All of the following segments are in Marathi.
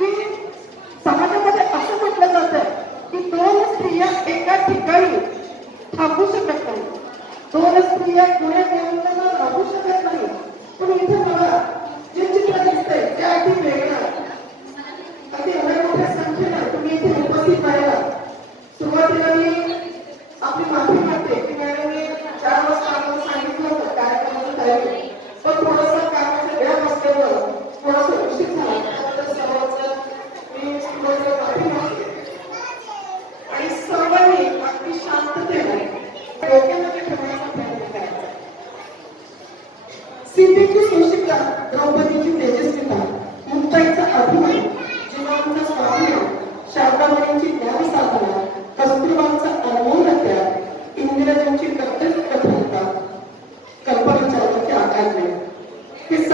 की समाजामध्ये असं म्हटलं जातं की दोन स्त्रिया एका ठिकाणी थांबू शकत नाही दोन स्त्रिया पुढे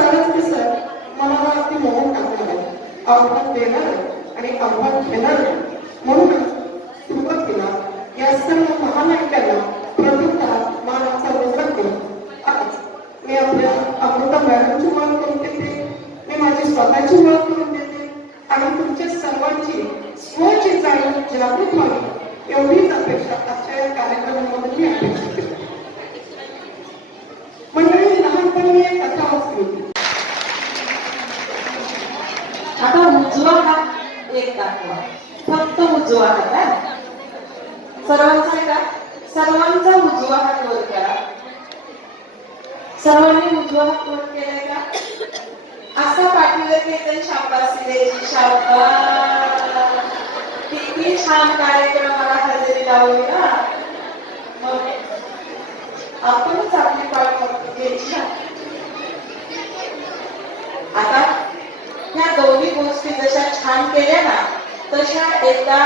कारण की सर मला अगदी मोहन टाकणार आहे आव्हान देणार आणि आव्हान घेणार म्हणूनच सुरुवातीला या सर्व महानायकांना प्रथमतः मानाचा मुद्रा करून आज मी आपल्या अमृता मॅडमची ओळख करून देते. मी माझी स्वतःची ओळख करून देते. आणि तुमच्या सर्वांची स्वची जाणीव जागृत व्हावी एवढीच अपेक्षा आजच्या या कार्यक्रमामध्ये मी अपेक्षा केली मंडळी लहानपणी मी एक कथा वाचली होती आता उजवा हात एक दाखवा. फक्त उजवा हात आहे सर्वांचा आहे का? सर्वांचा उजवा हात वर करा. सर्वांनी उजवा हात वर केलाय का? असा पाठीवर येते शाबासी द्यायची शाबास. किती छान कार्यक्रमाला हजेरी लावली ना. मग आपणच आपली पाठ फक्त घ्यायची ना आता ह्या दोन्ही गोष्टी जशा छान केल्या ना तशा एकदा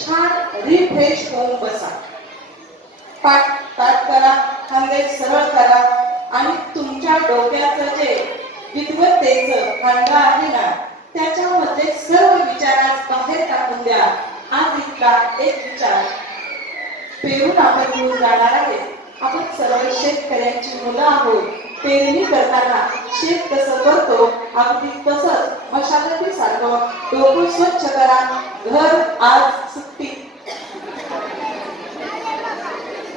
छान रिफ्रेश होऊन बसा. पाठ पाठ करा खांदे सरळ करा आणि तुमच्या डोक्याचं जे विद्वत्तेचं खांदा आहे ना त्याच्यामध्ये सर्व विचारात बाहेर टाकून द्या. आज इतका एक विचार. पेरून आपण घेऊन जाणार आहे. आपण सर्व शेतकऱ्यांची मुलं आहोत. पेरणी करताना शेत कसं करतो अगदी तसंच मशागती सारखं डोकं स्वच्छ करा. घर आज सुट्टी.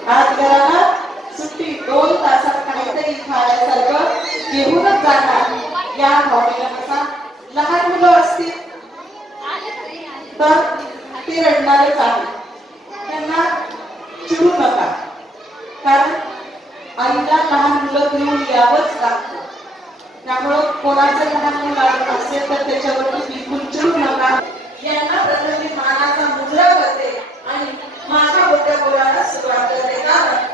आज घराला सुट्टी. दोन तासात काहीतरी खाण्यासारखं घेऊनच जाणार. या भावनेला कसा लहान मुलं असतील तर ते रडणारच आहे त्यांना चिडू नका. कारण आईला लहान मुलं घेऊन यावंच लागतं. त्यामुळं कोणाचं लहान मुलं असेल तर त्याच्यावरती बिलकुल चिडू नका. यांना प्रथम मी मानाचा मुद्रा करते आणि माझ्या मोठ्या मुलाला सुरुवात करते. कारण